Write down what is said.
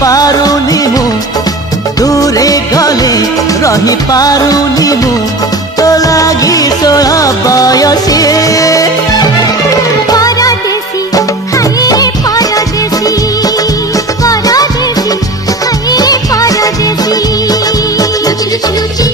पारुनी मु दूरे गले रही पारुनी मु तो लागी 16 बयसी परदेसी हाय परदेसी परदेसी हाय परदेसी लुचि लुचि लुचि